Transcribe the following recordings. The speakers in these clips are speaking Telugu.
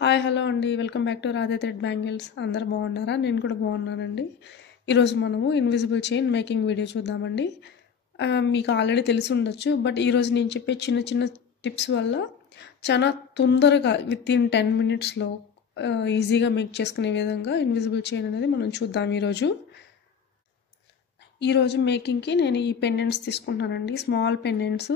హాయ్ హలో అండి. Welcome back to Radhe thread bangles. అందరూ బాగున్నారా? నేను కూడా బాగున్నానండి. ఈరోజు మనము ఇన్విజిబుల్ చైన్ మేకింగ్ వీడియో చూద్దామండి. మీకు ఆల్రెడీ తెలిసి ఉండొచ్చు, బట్ ఈరోజు నేను చెప్పే చిన్న చిన్న టిప్స్ వల్ల చాలా తొందరగా వితిన్ 10 మినిట్స్లో ఈజీగా మేక్ చేసుకునే విధంగా ఇన్విజిబుల్ చైన్ అనేది మనం చూద్దాం. ఈరోజు మేకింగ్కి నేను ఈ పెండెంట్స్ తీసుకుంటానండి, స్మాల్ పెండెంట్స్.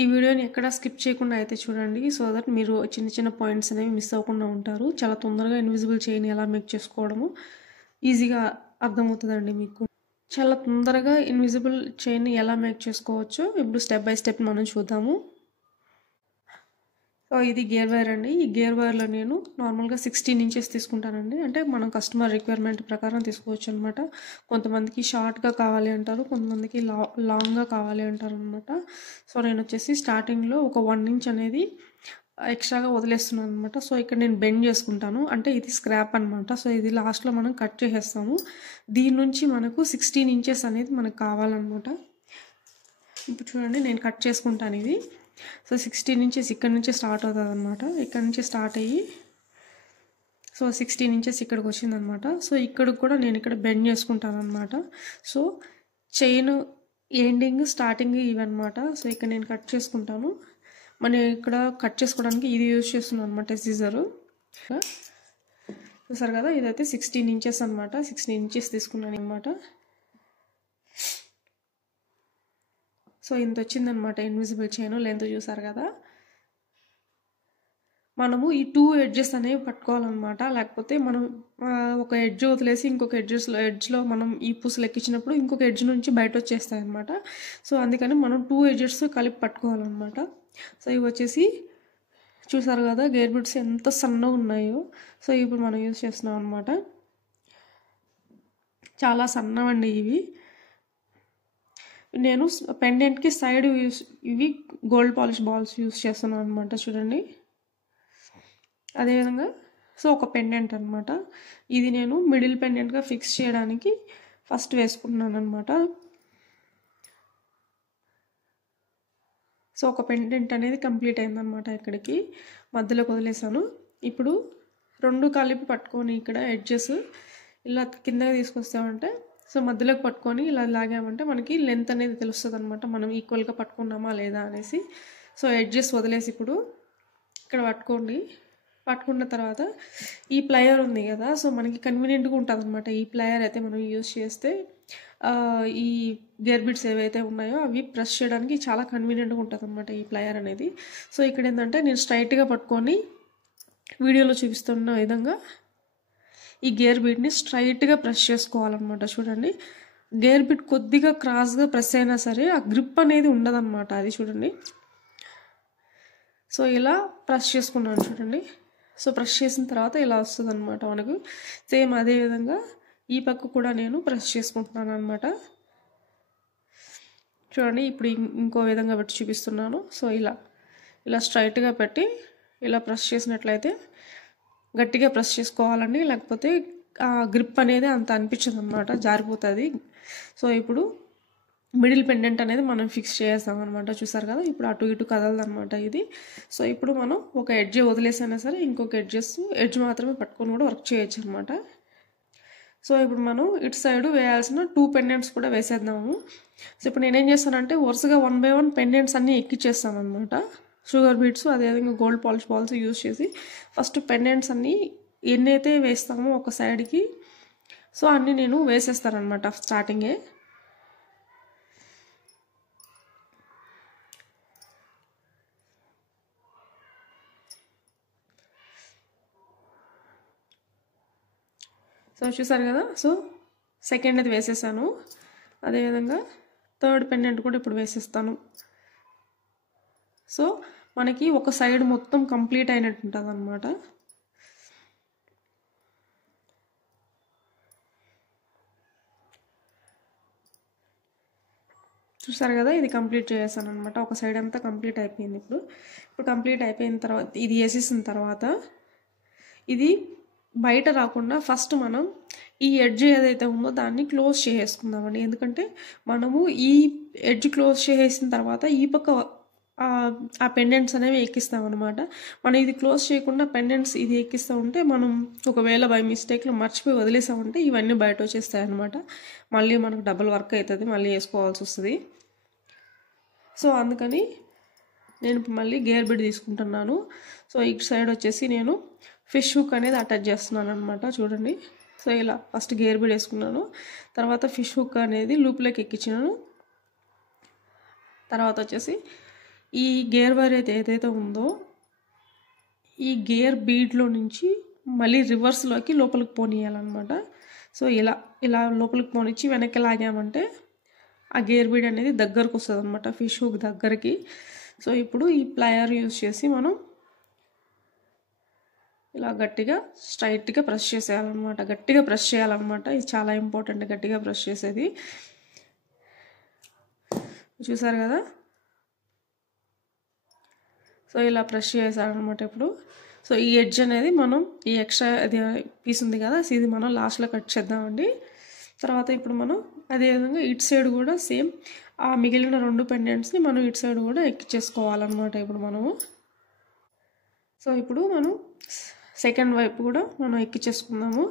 ఈ వీడియోని ఎక్కడ స్కిప్ చేయకుండా అయితే చూడండి, సో దట్ మీరు చిన్న చిన్న పాయింట్స్ అనేవి మిస్ అవ్వకుండా ఉంటారు. చాలా తొందరగా ఇన్విజిబుల్ చైన్ ఎలా మేక్ చేసుకోవడము ఈజీగా అర్థమవుతుందండి మీకు. చాలా తొందరగా ఇన్విజిబుల్ చైన్ ఎలా మేక్ చేసుకోవచ్చో ఇప్పుడు స్టెప్ బై స్టెప్ మనం చూద్దాము. సో ఇది గేర్ వైర్ అండి. ఈ గేర్ వైర్లో నేను నార్మల్గా 16 ఇంచెస్ తీసుకుంటానండి. అంటే మనం కస్టమర్ రిక్వైర్మెంట్ ప్రకారం తీసుకోవచ్చు అనమాట. కొంతమందికి షార్ట్గా కావాలి అంటారు, కొంతమందికి లాంగ్గా కావాలి అంటారు అనమాట. సో నేను వచ్చేసి స్టార్టింగ్లో ఒక 1 ఇంచ్ అనేది ఎక్స్ట్రాగా వదిలేస్తున్నాను అనమాట. సో ఇక్కడ నేను బెండ్ చేసుకుంటాను, అంటే ఇది స్క్రాప్ అనమాట. సో ఇది లాస్ట్లో మనం కట్ చేసేస్తాము. దీని నుంచి మనకు 16 ఇంచెస్ అనేది మనకు కావాలన్నమాట. ఇప్పుడు చూడండి, నేను కట్ చేసుకుంటాను ఇది. సో 16 ఇంచెస్ ఇక్కడ నుంచి స్టార్ట్ అవుతుంది అనమాట. ఇక్కడ నుంచి స్టార్ట్ అయ్యి సో 16 ఇంచెస్ ఇక్కడికి వచ్చిందనమాట. సో ఇక్కడికి కూడా నేను ఇక్కడ బెండ్ చేసుకుంటాను అనమాట. సో చైన్ ఎండింగ్ స్టార్టింగ్ ఇవన్నమాట. సో ఇక్కడ నేను కట్ చేసుకుంటాను. మనం ఇక్కడ కట్ చేసుకోవడానికి ఇది యూజ్ చేస్తున్నాను అనమాట, సీజరు. చూసారు కదా, ఇదైతే 16 ఇంచెస్ అనమాట. 16 ఇంచెస్ తీసుకున్నాను అనమాట. సో ఇంత వచ్చిందనమాట ఇన్విజిబుల్ చైన్ లెంత్. చూసారు కదా, మనము ఈ 2 ఎడ్జెస్ అనేవి పట్టుకోవాలన్నమాట. లేకపోతే మనం ఒక ఎడ్జ్ వదిలేసి ఇంకొక ఎడ్జ్లో మనం ఈ పూసలు ఎక్కించినప్పుడు ఇంకొక ఎడ్జ్ నుంచి బయట వచ్చేస్తాయి అనమాట. సో అందుకని మనం 2 ఎడ్జెస్ కలిపి పట్టుకోవాలన్నమాట. సో ఇవి వచ్చేసి చూసారు కదా, గేర్ బిట్స్ ఎంత సన్నగా ఉన్నాయో. సో ఇప్పుడు మనం యూజ్ చేస్తున్నాం అనమాట. చాలా సన్నవండి ఇవి. నేను పెండెంట్కి సైడ్ ఇవి గోల్డ్ పాలిష్ బాల్స్ యూస్ చేస్తున్నాను అనమాట. చూడండి, అదేవిధంగా సో ఒక పెండెంట్ అనమాట. ఇది నేను మిడిల్ పెండెంట్గా ఫిక్స్ చేయడానికి ఫస్ట్ వేసుకుంటున్నాను అనమాట. సో ఒక పెండెంట్ అనేది కంప్లీట్ అయిందనమాట. ఇక్కడికి మధ్యలోకి వదిలేసాను. ఇప్పుడు 2 కలిపి పట్టుకొని ఇక్కడ ఎడ్జెస్ ఇలా కిందకి తీసుకొస్తామంటే, సో మధ్యలోకి పట్టుకొని ఇలా లాగామంటే మనకి లెంత్ అనేది తెలుస్తుంది అనమాట, మనం ఈక్వల్గా పట్టుకున్నామా లేదా అనేసి. సో ఎడ్జెస్ వదిలేసి ఇప్పుడు ఇక్కడ పట్టుకున్న తర్వాత ఈ ప్లయర్ ఉంది కదా, సో మనకి కన్వీనియంట్గా ఉంటుంది అనమాట. ఈ ప్లయర్ అయితే మనం యూజ్ చేస్తే ఈ గేర్ బిట్స్ ఏవైతే ఉన్నాయో అవి ప్రెస్ చేయడానికి చాలా కన్వీనియంట్గా ఉంటుంది అనమాట ఈ ప్లయర్ అనేది. సో ఇక్కడ ఏంటంటే నేను స్ట్రైట్గా పట్టుకొని వీడియోలో చూపిస్తున్న విధంగా ఈ గేర్ బీట్ని స్ట్రైట్గా ప్రెస్ చేసుకోవాలన్నమాట. చూడండి, గేర్ బీట్ కొద్దిగా క్రాస్గా ప్రెస్ అయినా సరే ఆ గ్రిప్ అనేది ఉండదన్నమాట. అది చూడండి. సో ఇలా ప్రెస్ చేసుకున్నాను చూడండి. సో ప్రెస్ చేసిన తర్వాత ఇలా వస్తుంది అనమాట మనకు. సేమ్ అదేవిధంగా ఈ పక్క కూడా నేను ప్రెస్ చేసుకుంటున్నాను అనమాట. చూడండి, ఇప్పుడు ఇంకో విధంగా పెట్టి చూపిస్తున్నాను. సో ఇలా స్ట్రైట్గా పెట్టి ఇలా ప్రెస్ చేసినట్లయితే గట్టిగా ప్రెస్ చేసుకోవాలండి, లేకపోతే ఆ గ్రిప్ అనేది అంత అనిపించదు అనమాట, జారిపోతుంది. సో ఇప్పుడు మిడిల్ పెండెంట్ అనేది మనం ఫిక్స్ చేస్తాం అనమాట. చూసారు కదా, ఇప్పుడు అటు ఇటు కదలదు అనమాట ఇది. సో ఇప్పుడు మనం ఒక ఎడ్జ్ వదిలేసైనా సరే ఇంకొక ఎడ్జ్ మాత్రమే పట్టుకొని కూడా వర్క్ చేయొచ్చు అనమాట. సో ఇప్పుడు మనం ఇటు సైడ్ వేయాల్సిన 2 పెండెంట్స్ కూడా వేసేద్దాము. సో ఇప్పుడు నేనేం చేస్తానంటే వరుసగా 1 by 1 పెండెంట్స్ అన్నీ ఎక్కిచ్చేస్తాను అనమాట. షుగర్ బీట్స్ అదేవిధంగా గోల్డ్ పాలిష్ బాల్స్ యూజ్ చేసి ఫస్ట్ పెండెంట్స్ అన్నీ ఎన్నైతే వేస్తామో ఒక సైడ్కి, సో అన్నీ నేను వేసేస్తాను అనమాట స్టార్టింగే. సో చూసారు కదా, సో సెకండ్ అది వేసేసాను. అదేవిధంగా థర్డ్ పెండెంట్ కూడా ఇప్పుడు వేసేస్తాను. సో మనకి ఒక సైడ్ మొత్తం కంప్లీట్ అయినట్టు ఉంటుంది అనమాట. చూసారు కదా, ఇది కంప్లీట్ చేసాను అనమాట. ఒక సైడ్ అంతా కంప్లీట్ అయిపోయింది. ఇప్పుడు కంప్లీట్ అయిపోయిన తర్వాత ఇది వేసేసిన తర్వాత ఇది బయట రాకుండా ఫస్ట్ మనం ఈ ఎడ్జ్ ఏదైతే ఉందో దాన్ని క్లోజ్ చేసేసుకుందామండి. ఎందుకంటే మనము ఈ ఎడ్జ్ క్లోజ్ చేసేసిన తర్వాత ఈ పక్క ఆ పెండెంట్స్ అనేవి ఎక్కిస్తాం అనమాట. మనం ఇది క్లోజ్ చేయకుండా పెండెంట్స్ ఇది ఎక్కిస్తూ ఉంటే మనం ఒకవేళ బై మిస్టేక్లో మర్చిపోయి వదిలేసామంటే ఇవన్నీ బయట వచ్చేస్తాయి అనమాట. మళ్ళీ మనకు డబుల్ వర్క్ అవుతుంది, మళ్ళీ వేసుకోవాల్సి వస్తుంది. సో అందుకని నేను మళ్ళీ గేర్ బిడ్ తీసుకుంటున్నాను. సో ఇటు సైడ్ వచ్చేసి నేను ఫిష్ హుక్ అనేది అటాచ్ చేస్తున్నాను అనమాట. చూడండి, సో ఇలా ఫస్ట్ గేర్ బిడ్ వేసుకున్నాను, తర్వాత ఫిష్ హుక్ అనేది లూప్లోకి ఎక్కించినాను. తర్వాత వచ్చేసి ఈ గేర్ వైర్ అయితే ఏదైతే ఉందో ఈ గేర్ బీడ్లో నుంచి మళ్ళీ రివర్స్లోకి లోపలికి పోనీయాలన్నమాట. సో ఇలా లోపలికి పోనిచ్చి వెనక్కి లాగామంటే ఆ గేర్ బీడ్ అనేది దగ్గరకు వస్తుంది అనమాట, ఫిష్ హుక్ దగ్గరికి. సో ఇప్పుడు ఈ ప్లయర్ యూజ్ చేసి మనం ఇలా గట్టిగా స్ట్రైట్గా ప్రెస్ చేసేయాలన్నమాట. గట్టిగా ప్రెస్ చేయాలన్నమాట, ఇది చాలా ఇంపార్టెంట్, గట్టిగా ప్రెస్ చేసేది. చూసారు కదా, సో ఇలా ప్రెస్ చేసారనమాట. ఇప్పుడు సో ఈ ఎడ్జ్ అనేది మనం ఈ ఎక్స్ట్రా అది పీస్ ఉంది కదా, ఇది మనం లాస్ట్లో కట్ చేద్దామండి. తర్వాత ఇప్పుడు మనం అదేవిధంగా ఇటు సైడ్ కూడా సేమ్ ఆ మిగిలిన 2 పెండెంట్స్ని మనం ఇటు సైడ్ కూడా ఎక్కించేసుకోవాలన్నమాట ఇప్పుడు మనము. సో ఇప్పుడు మనం సెకండ్ వైపు కూడా మనం ఎక్కించేసుకుందాము.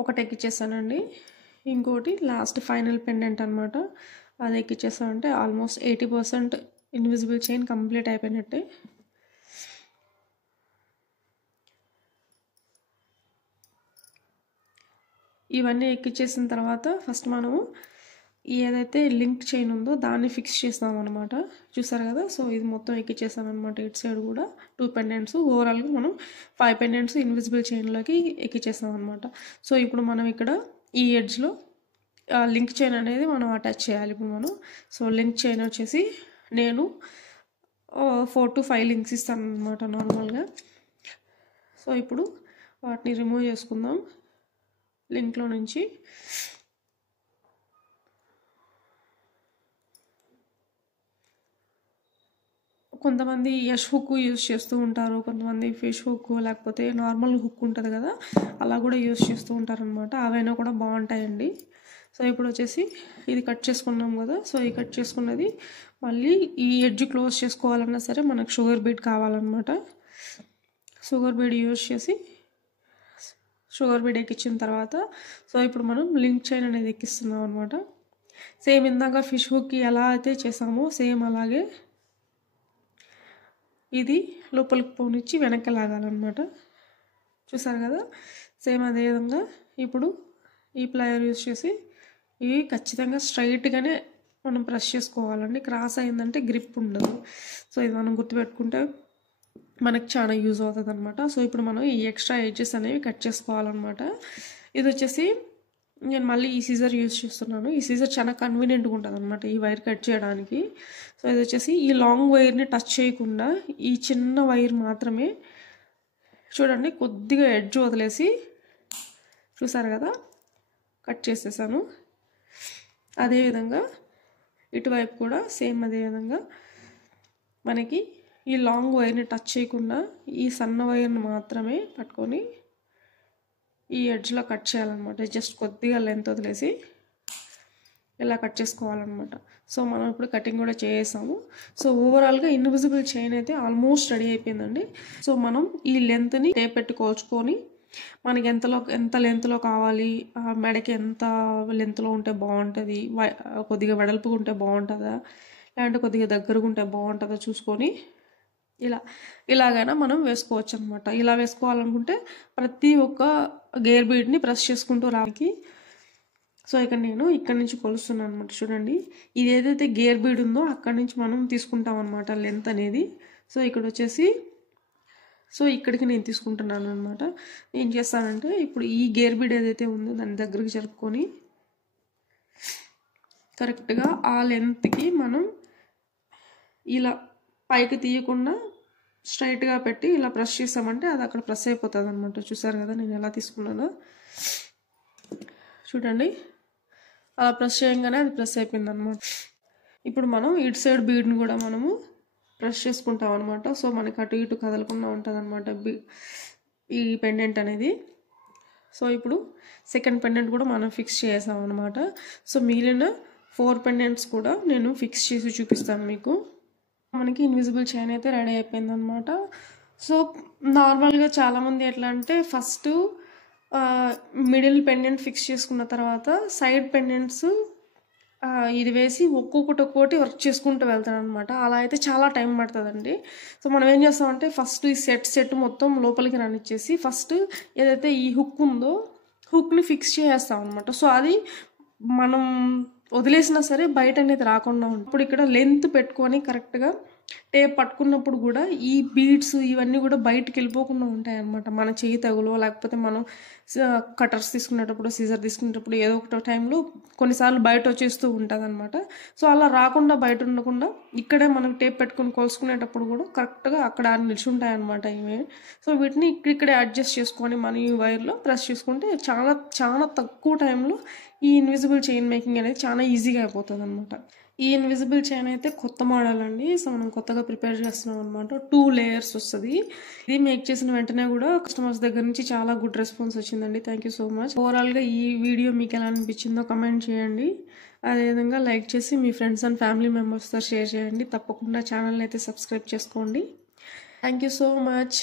ఒకటి ఎక్కించేసానండి, ఇంకోటి లాస్ట్ ఫైనల్ పెండెంట్ అనమాట, అది ఎక్కించేసానంటే ఆల్మోస్ట్ 80% ఇన్విజిబుల్ చైన్ కంప్లీట్ అయిపోయినట్టే. ఇవన్నీ ఎక్కించేసిన తర్వాత ఫస్ట్ మనము ఏదైతే లింక్ చైన్ ఉందో దాన్ని ఫిక్స్ చేస్తాం అనమాట. చూసారు కదా, సో ఇది మొత్తం ఎక్కించేసాను అనమాట. ఇటు సైడ్ కూడా 2 పెండెంట్స్, ఓవరాల్గా మనం 5 పెండెంట్స్ ఇన్విజిబుల్ చైన్లోకి ఎక్కించేస్తాం అనమాట. సో ఇప్పుడు మనం ఇక్కడ ఈ ఎడ్జ్లో లింక్ చైన్ అనేది మనం అటాచ్ చేయాలి ఇప్పుడు మనం. సో లింక్ చైన్ వచ్చేసి నేను 4 to 5 లింక్స్ ఇస్తాను అనమాట నార్మల్గా. సో ఇప్పుడు వాటిని రిమూవ్ చేసుకుందాం లింక్లో నుంచి. కొంతమంది యష్ హుక్ యూజ్ చేస్తూ ఉంటారు, కొంతమంది ఫిష్ హుక్, లేకపోతే నార్మల్ హుక్ ఉంటుంది కదా, అలా కూడా యూజ్ చేస్తూ ఉంటారనమాట. అవైనా కూడా బాగుంటాయండి. సో ఇప్పుడు వచ్చేసి ఇది కట్ చేసుకున్నాం కదా, సో ఈ కట్ చేసుకున్నది మళ్ళీ ఈ ఎడ్జ్ క్లోజ్ చేసుకోవాలన్నా సరే మనకు షుగర్ బీడ్ కావాలన్నమాట. షుగర్ బీడ్ యూజ్ చేసి షుగర్ బీడ్ ఎక్కించిన తర్వాత సో ఇప్పుడు మనం లింక్ చైన్ అనేది ఎక్కిస్తున్నాం అనమాట. సేమ్ ఇందాక ఫిష్ హుక్కి ఎలా అయితే చేసామో సేమ్ అలాగే ఇది లోపలికి పోనిచ్చి వెనక్కి లాగాలన్నమాట. చూసారు కదా, సేమ్ అదేవిధంగా ఇప్పుడు ఈ ప్లయర్ యూజ్ చేసి ఇవి ఖచ్చితంగా స్ట్రైట్గానే మనం ప్రెస్ చేసుకోవాలండి. క్రాస్ అయిందంటే గ్రిప్ ఉండదు. సో ఇది మనం గుర్తుపెట్టుకుంటే మనకు చాలా యూజ్ అవుతుంది అనమాట. సో ఇప్పుడు మనం ఈ ఎక్స్ట్రా ఎడ్జెస్ అనేవి కట్ చేసుకోవాలన్నమాట. ఇది వచ్చేసి నేను మళ్ళీ ఈ సీజర్ యూజ్ చేస్తున్నాను. ఈ సీజర్ చాలా కన్వీనియంట్గా ఉంటుంది అనమాట ఈ వైర్ కట్ చేయడానికి. సో ఇది వచ్చేసి ఈ లాంగ్ వైర్ని టచ్ చేయకుండా ఈ చిన్న వైర్ మాత్రమే చూడండి కొద్దిగా ఎడ్జ్ వదిలేసి, చూసారు కదా, కట్ చేసేసాను. అదేవిధంగా ఇటువైపు కూడా సేమ్ అదేవిధంగా మనకి ఈ లాంగ్ వైర్ని టచ్ చేయకుండా ఈ సన్న వైర్ని మాత్రమే పట్టుకొని ఈ ఎడ్జ్లో కట్ చేయాలన్నమాట. జస్ట్ కొద్దిగా లెంత్ వదిలేసి ఇలా కట్ చేసుకోవాలన్నమాట. సో మనం ఇప్పుడు కటింగ్ కూడా చేసాము. సో ఓవరాల్గా ఇన్విజిబుల్ చైన్ అయితే ఆల్మోస్ట్ రెడీ అయిపోయిందండి. సో మనం ఈ లెంత్ని టేప్ పెట్టి కోల్చుకొని మనకి ఎంత లెంత్లో కావాలి, మెడకి ఎంత లెంత్లో ఉంటే బాగుంటుంది, కొద్దిగా వెడల్పుగా ఉంటే బాగుంటుందా లేదంటే కొద్దిగా దగ్గరగా ఉంటే బాగుంటుందా చూసుకొని ఇలాగైనా మనం వేసుకోవచ్చు అనమాట. ఇలా వేసుకోవాలనుకుంటే ప్రతి ఒక్క గేర్ బీడ్ని ప్రెస్ చేసుకుంటూ రానికి. సో నేను ఇక్కడ నుంచి కొలుస్తున్నాను అనమాట. చూడండి, ఇది ఏదైతే గేర్ బీడ్ ఉందో అక్కడి నుంచి మనం తీసుకుంటాం అనమాట లెంత్ అనేది. సో ఇక్కడ వచ్చేసి సో ఇక్కడికి నేను తీసుకుంటున్నాను అనమాట. ఏం చేస్తానంటే ఇప్పుడు ఈ గేర్ బీడ్ ఏదైతే ఉందో దాని దగ్గరికి జరుపుకొని కరెక్ట్గా ఆ లెంత్కి మనం ఇలా పైకి తీయకుండా స్ట్రైట్గా పెట్టి ఇలా ప్రెస్ చేసామంటే అది అక్కడ ప్రెస్ అయిపోతుంది అనమాట. చూసారు కదా నేను ఎలా తీసుకున్నానో, చూడండి అలా ప్రెస్ చేయగానే అది ప్రెస్ అయిపోయింది అనమాట. ఇప్పుడు మనం ఇటు సైడ్ బీడ్ని కూడా మనము ప్రెస్ చేసుకుంటాం అనమాట. సో మనకి అటు ఇటు కదలకుండా ఉంటుంది అనమాట ఈ పెండెంట్ అనేది. సో ఇప్పుడు సెకండ్ పెండెంట్ కూడా మనం ఫిక్స్ చేసాం అనమాట. సో మిగిలిన 4 పెండెంట్స్ కూడా నేను ఫిక్స్ చేసి చూపిస్తాను మీకు. మనకి ఇన్విజిబుల్ చైన్ అయితే రెడీ అయిపోయింది అనమాట. సో నార్మల్గా చాలామంది ఎట్లా అంటే ఫస్ట్ మిడిల్ పెండెంట్ ఫిక్స్ చేసుకున్న తర్వాత సైడ్ పెండెంట్స్ ఇది వేసి ఒక్కొక్కటి వర్క్ చేసుకుంటూ వెళ్తాను అనమాట. అలా అయితే చాలా టైం పడుతుందండి. సో మనం ఏం చేస్తామంటే ఫస్ట్ ఈ సెట్ మొత్తం లోపలికి రానిచ్చేసి ఫస్ట్ ఏదైతే ఈ హుక్ ఉందో హుక్ని ఫిక్స్ చేసేస్తాం అనమాట. సో అది మనం వదిలేసినా సరే బయట అనేది రాకుండా ఉంటుంది. ఇప్పుడు ఇక్కడ లెంత్ పెట్టుకొని కరెక్ట్గా టేప్ పట్టుకున్నప్పుడు కూడా ఈ బీడ్స్ ఇవన్నీ కూడా బయటికి వెళ్ళిపోకుండా ఉంటాయి అన్నమాట. మన చేయి తగులో లేకపోతే మనం కటర్స్ తీసుకునేటప్పుడు సీజర్ తీసుకునేటప్పుడు ఏదో ఒక టైంలో కొన్నిసార్లు బయట వచ్చేస్తూ ఉంటుంది అనమాట. సో అలా రాకుండా బయట ఉండకుండా ఇక్కడే మనం టేప్ పెట్టుకొని కొలుసుకునేటప్పుడు కూడా కరెక్ట్గా అక్కడ నిల్చుంటాయి అనమాట ఇవి. సో వీటిని ఇక్కడే అడ్జస్ట్ చేసుకొని మన ఈ వైర్లో ప్రెస్ చేసుకుంటే చాలా చాలా తక్కువ టైంలో ఈ ఇన్విజిబుల్ చైన్ మేకింగ్ అనేది చాలా ఈజీగా అయిపోతుంది అనమాట. ఈ ఇన్విజిబుల్ చైన్ అయితే కొత్త మోడల్ అండి. సో మనం కొత్తగా ప్రిపేర్ చేస్తున్నాం అనమాట. 2 లేయర్స్ వస్తుంది. ఇది మేక్ చేసిన వెంటనే కూడా కస్టమర్స్ దగ్గర నుంచి చాలా గుడ్ రెస్పాన్స్ వచ్చిందండి. Thank you so much. ఓవరాల్గా ఈ వీడియో మీకు ఎలా అనిపించిందో కమెంట్ చేయండి. అదేవిధంగా లైక్ చేసి మీ ఫ్రెండ్స్ అండ్ ఫ్యామిలీ మెంబర్స్తో షేర్ చేయండి. తప్పకుండా ఛానల్ని అయితే సబ్స్క్రైబ్ చేసుకోండి. Thank you so much.